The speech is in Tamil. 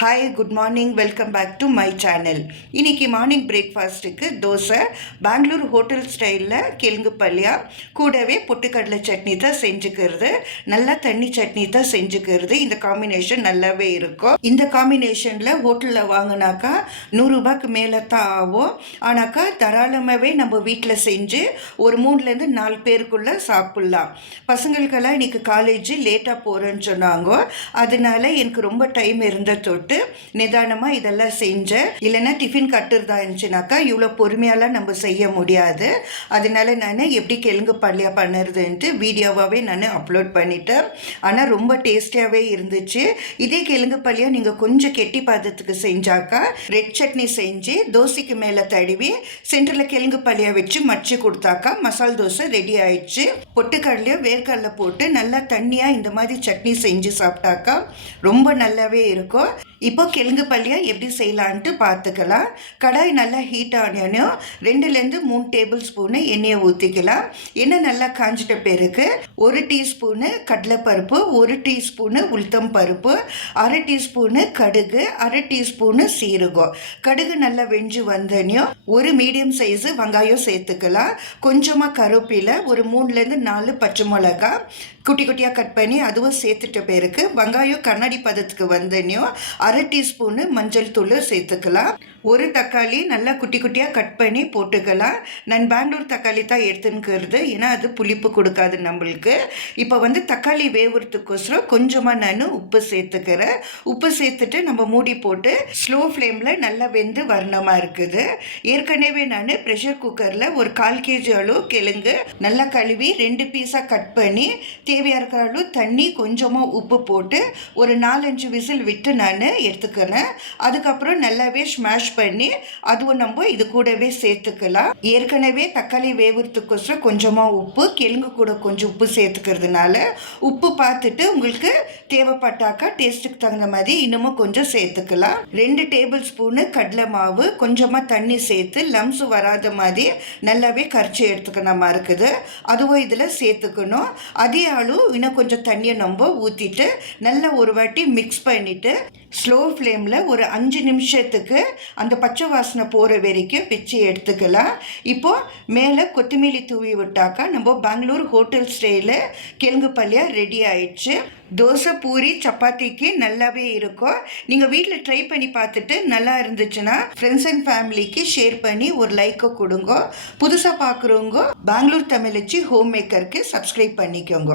Hi, good morning. Welcome back to my channel. இன்றைக்கி மார்னிங் பிரேக்ஃபாஸ்ட்டுக்கு தோசை, பெங்களூர் ஹோட்டல் ஸ்டைலில் கிழங்கு பல்லியா, கூடவே பொட்டுக்கடலை சட்னி தான் செஞ்சுக்கிறது. நல்லா தண்ணி சட்னி தான் செஞ்சுக்கிறது. இந்த காம்பினேஷன் நல்லாவே இருக்கும். இந்த காம்பினேஷனில் ஹோட்டலில் வாங்கினாக்கா 100 ரூபாய்க்கு மேலே தான் ஆகும். ஆனாக்கா தாராளமாகவே நம்ம வீட்டில் செஞ்சு ஒரு 3லேருந்து 4 பேருக்குள்ளே சாப்பிட்லாம். பசங்களுக்கெல்லாம் இன்றைக்கி காலேஜ் லேட்டாக போகிறேன்னு சொன்னாங்க. அதனால எனக்கு ரொம்ப டைம் இருந்த தொட்டு நிதானமாக இதெல்லாம் செஞ்சேன். இல்லைன்னா டிஃபின் கட்டுறதா இருந்துச்சுனாக்கா இவ்வளோ பொறுமையாலாம் நம்ம செய்ய முடியாது. அதனால நான் எப்படி கிழங்கு பல்லியா பண்ணுறதுன்ட்டு வீடியோவாகவே நான் அப்லோட் பண்ணிட்டேன். ஆனால் ரொம்ப டேஸ்டியாகவே இருந்துச்சு. இதே கிழங்கு பல்லியா நீங்கள் கொஞ்சம் கெட்டி பாதத்துக்கு செஞ்சாக்கா ரெட் சட்னி செஞ்சு தோசைக்கு மேலே தடவி சென்டரில் கிழங்கு பல்லியா வச்சு மடிச்சு கொடுத்தாக்கா மசால் தோசை ரெடி ஆயிடுச்சு. பொட்டுக்கடலையோ வேர்க்கடலை போட்டு நல்லா தண்ணியாக இந்த மாதிரி சட்னி செஞ்சு சாப்பிட்டாக்கா ரொம்ப நல்லாவே இருக்கும். இப்போ கிழங்கு பல்லியா எப்படி செய்யலான்ட்டு பார்த்துக்கலாம். கடாய் நல்லா ஹீட் ஆனியனும் 2லேருந்து 3 டேபிள் ஸ்பூனு எண்ணெயை ஊற்றிக்கலாம். எண்ணெய் நல்லா காஞ்சிட்ட பிறகு 1 டீஸ்பூனு கடலைப்பருப்பு, 1 டீஸ்பூனு உளுத்தம் பருப்பு, 1/2 டீஸ்பூனு கடுகு, 1/2 டீஸ்பூனு சீரகம். கடுகு நல்லா வெஞ்சு வந்தனையும் 1 மீடியம் சைஸு வெங்காயம் சேர்த்துக்கலாம். கொஞ்சமாக கருவேப்பிலை, ஒரு 3லேருந்து 4 பச்சை மிளகா குட்டி குட்டியாக கட் பண்ணி அதுவும் சேர்த்துட்ட பிறகு வெங்காயம் கண்ணாடி பதத்துக்கு வந்தனையும் 1/2 டீஸ்பூனு மஞ்சள் தூள் சேர்த்துக்கலாம். 1 தக்காளி நல்லா குட்டி குட்டியாக கட் பண்ணி போட்டுக்கலாம். நான் பெங்களூர் தக்காளி தான் எடுத்துன்னுக்கிறது, ஏன்னா அது புளிப்பு கொடுக்காது நம்மளுக்கு. இப்போ தக்காளி வேவுறதுக்கோசரம் கொஞ்சமாக நான் உப்பு சேர்த்துக்கிறேன். உப்பு சேர்த்துட்டு நம்ம மூடி போட்டு ஸ்லோ ஃப்ளேமில் நல்லா வெந்து வர்ணமாக இருக்குது. ஏற்கனவே நான் ப்ரெஷர் குக்கரில் ஒரு 1/4 kg அளவு கிழங்கு நல்லா கழுவி 2 பீஸாக கட் பண்ணி தேவையாக இருக்கிற அளவு தண்ணி கொஞ்சமாக உப்பு போட்டு ஒரு 4-5 விசில் விட்டு நான் எடுத்துக்கிறேன். அதுக்கப்புறம் நல்லாவே ஸ்மாஷ் பண்ணி அதுவும் நம்ம இது கூடவே சேர்த்துக்கலாம். ஏற்கனவே தக்காளி வேவுறதுக்கோசரம் கொஞ்சமாக உப்பு, கிழங்கு கூட கொஞ்சம் உப்பு சேர்த்துக்கிறதுனால உப்பு பார்த்துட்டு உங்களுக்கு தேவைப்பட்டாக்கா டேஸ்ட்டுக்கு தகுந்த மாதிரி இன்னமும் கொஞ்சம் சேர்த்துக்கலாம். 2 டேபிள் ஸ்பூனு கடலை மாவு, கொஞ்சமாக தண்ணி சேர்த்து லம்ஸ் வராத மாதிரி நல்லாவே கரைச்சி எடுத்துக்கணுமா இருக்குது. அதுவும் இதில் சேர்த்துக்கணும். அதே அளவு இன்னும் கொஞ்சம் தண்ணியை நம்ம ஊற்றிட்டு நல்லா ஒரு வாட்டி மிக்ஸ் பண்ணிவிட்டு ஸ்லோ ஃப்ளேமில் ஒரு 5 நிமிஷத்துக்கு அந்த பச்சை வாசனை போகிற வரைக்கும் வச்சு எடுத்துக்கலாம். இப்போது மேலே கொத்தமல்லி தூவி விட்டாக்கா நம்ம பெங்களூர் ஹோட்டல் ஸ்டைலில் கிழங்கு பல்லியா ரெடி ஆயிடுச்சு. தோசை, பூரி, சப்பாத்திக்கு நல்லாவே இருக்கும். நீங்கள் வீட்டில் ட்ரை பண்ணி பார்த்துட்டு நல்லா இருந்துச்சுன்னா ஃப்ரெண்ட்ஸ் அண்ட் ஃபேமிலிக்கு ஷேர் பண்ணி ஒரு லைக்கை கொடுங்க. புதுசாக பார்க்குறவங்க பெங்களூர் தமிழச்சி ஹோம் மேக்கருக்கு சப்ஸ்கிரைப் பண்ணிக்கோங்க.